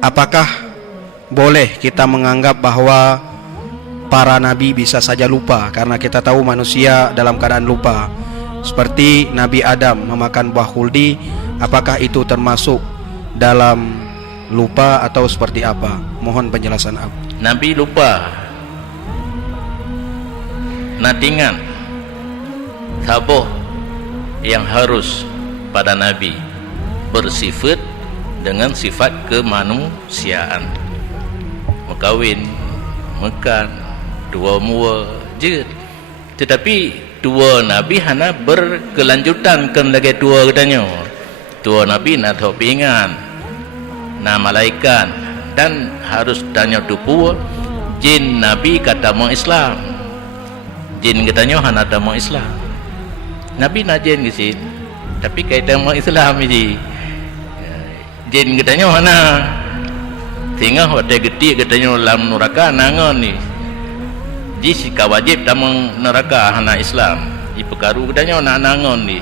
apakah boleh kita menganggap bahwa para nabi bisa saja lupa? Karena kita tahu manusia dalam keadaan lupa. Seperti Nabi Adam memakan buah khuldi, apakah itu termasuk dalam lupa atau seperti apa? Mohon penjelasan Abu. Nabi lupa, natingan, saboh yang harus pada Nabi bersifat dengan sifat kemanusiaan, mengkawin, makan, dua mua je. Tetapi dua Nabi hana berkelanjutan kan lagi dua katanya. Dua Nabi nak tahu pingan, na malaikat, dan harus tanya dupu jin Nabi kata mau Islam, jin katanya hana ada mau Islam. Nabi nak jin ke sini, tapi kaitan mau Islam ini jin katanya hana tinggal hotel gede katanya dalam neraka nangon ni. Jika wajib dalam neraka hana Islam ipekaru katanya nak nangon ni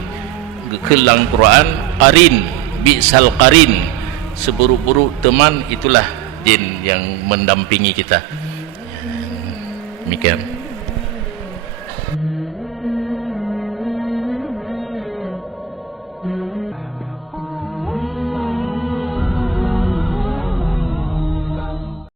kelang Quran qarin bi'sal qarin, seburuk-buruk teman itulah jin yang mendampingi kita. Demikian.